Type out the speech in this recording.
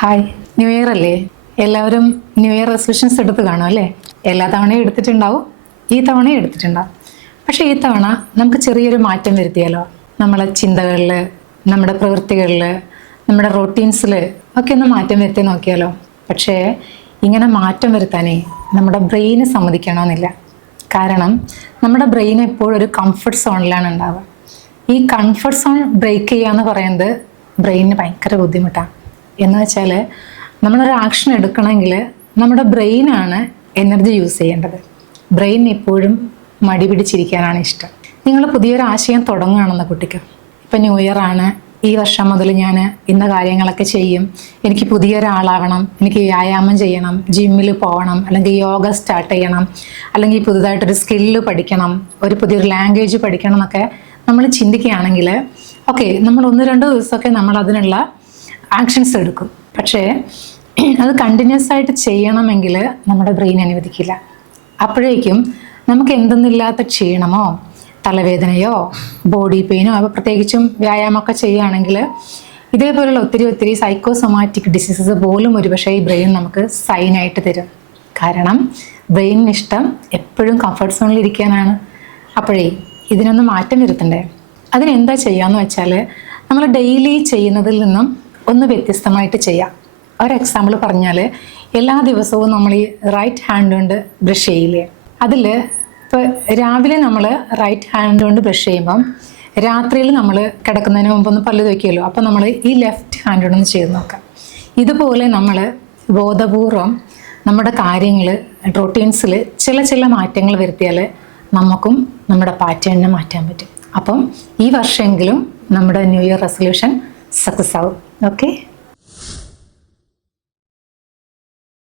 Hi, new year അല്ലേ? എല്ലാവരും new year resolutions എടുത്ത് കാണും അല്ലേ? എല്ലാ തവണയും എടുത്തിട്ടുണ്ടാവും, ഈ തവണയും എടുത്തിട്ടുണ്ടാവും. പക്ഷേ ഈ തവണ നമുക്ക് ചെറിയൊരു മാറ്റം വരുത്തിയാലോ? നമ്മളെ ചിന്തകളിൽ, നമ്മുടെ പ്രവൃത്തികളിൽ, നമ്മുടെ റൊട്ടീൻസിൽ ഒക്കെ ഒന്ന് മാറ്റം വരുത്തി നോക്കിയാലോ? പക്ഷേ ഇങ്ങനെ മാറ്റം വരുത്താനേ നമ്മുടെ ബ്രെയിന് സമ്മതിക്കണമെന്നില്ല. കാരണം നമ്മുടെ ബ്രെയിൻ എപ്പോഴും ഒരു കംഫർട്ട് സോണിലാണ് ഉണ്ടാവുക. ഈ കംഫർട്ട് സോൺ ബ്രേക്ക് ചെയ്യുക എന്ന് പറയുന്നത് ബ്രെയിനിന് ഭയങ്കര ബുദ്ധിമുട്ടാണ്. എന്ന് വെച്ചാൽ നമ്മളൊരു ആക്ഷൻ എടുക്കണമെങ്കിൽ നമ്മുടെ ബ്രെയിനാണ് എനർജി യൂസ് ചെയ്യേണ്ടത്. ബ്രെയിൻ എപ്പോഴും മടി പിടിച്ചിരിക്കാനാണ് ഇഷ്ടം. നിങ്ങൾ പുതിയൊരു ആശയം തുടങ്ങുകയാണെന്ന കുട്ടിക്ക്, ഇപ്പം ന്യൂ ഇയർ ആണ്, ഈ വർഷം മുതൽ ഞാൻ ഇന്ന കാര്യങ്ങളൊക്കെ ചെയ്യും, എനിക്ക് പുതിയൊരാളാവണം, എനിക്ക് വ്യായാമം ചെയ്യണം, ജിമ്മിൽ പോകണം, അല്ലെങ്കിൽ യോഗ സ്റ്റാർട്ട് ചെയ്യണം, അല്ലെങ്കിൽ പുതുതായിട്ടൊരു സ്കില്ല് പഠിക്കണം, ഒരു പുതിയൊരു ലാംഗ്വേജ് പഠിക്കണം എന്നൊക്കെ നമ്മൾ ചിന്തിക്കുകയാണെങ്കിൽ ഓക്കെ, നമ്മൾ 1-2 ദിവസമൊക്കെ നമ്മൾ അതിനുള്ള ആക്ഷൻസ് എടുക്കും. പക്ഷേ അത് കണ്ടിന്യൂസ് ആയിട്ട് ചെയ്യണമെങ്കിൽ നമ്മുടെ ബ്രെയിൻ അനുവദിക്കില്ല. അപ്പോഴേക്കും നമുക്ക് എന്തെന്നില്ലാത്ത ക്ഷീണമോ തലവേദനയോ ബോഡി പെയിനോ, അപ്പോൾ പ്രത്യേകിച്ചും വ്യായാമമൊക്കെ ചെയ്യുകയാണെങ്കിൽ ഇതേപോലുള്ള ഒത്തിരി സൈക്കോസൊമാറ്റിക് ഡിസീസസ് പോലും ഒരുപക്ഷെ ഈ ബ്രെയിൻ നമുക്ക് സൈനായിട്ട് തരും. കാരണം ബ്രെയിനിന് ഇഷ്ടം എപ്പോഴും കംഫർട്ട് സോണിൽ ഇരിക്കാനാണ്. അപ്പോഴേ ഇതിനൊന്ന് മാറ്റം വരുത്തണ്ടേ? അതിനെന്താ ചെയ്യാന്ന് വെച്ചാൽ നമ്മൾ ഡെയിലി ചെയ്യുന്നതിൽ നിന്നും ഒന്ന് വ്യത്യസ്തമായിട്ട് ചെയ്യാം. ഒരു എക്സാമ്പിൾ പറഞ്ഞാൽ, എല്ലാ ദിവസവും നമ്മൾ ഈ റൈറ്റ് ഹാൻഡ് കൊണ്ട് ബ്രഷ് ചെയ്യില്ലേ, അതിൽ ഇപ്പോൾ രാവിലെ നമ്മൾ റൈറ്റ് ഹാൻഡ് കൊണ്ട് ബ്രഷ് ചെയ്യുമ്പം രാത്രിയിൽ നമ്മൾ കിടക്കുന്നതിന് മുമ്പ് ഒന്ന് പല്ല് തേക്കുമല്ലോ, അപ്പോൾ നമ്മൾ ഈ ലെഫ്റ്റ് ഹാൻഡ് കൊണ്ടൊന്ന് ചെയ്ത് നോക്കാം. ഇതുപോലെ നമ്മൾ ബോധപൂർവം നമ്മുടെ കാര്യങ്ങൾ റൊട്ടീൻസിൽ ചില മാറ്റങ്ങൾ വരുത്തിയാൽ നമുക്കും നമ്മുടെ പാറ്റേണിനെ മാറ്റാൻ പറ്റും. അപ്പം ഈ വർഷമെങ്കിലും നമ്മുടെ ന്യൂ ഇയർ റെസൊല്യൂഷൻ സക്സസ് ആവും. ഓക്കെ.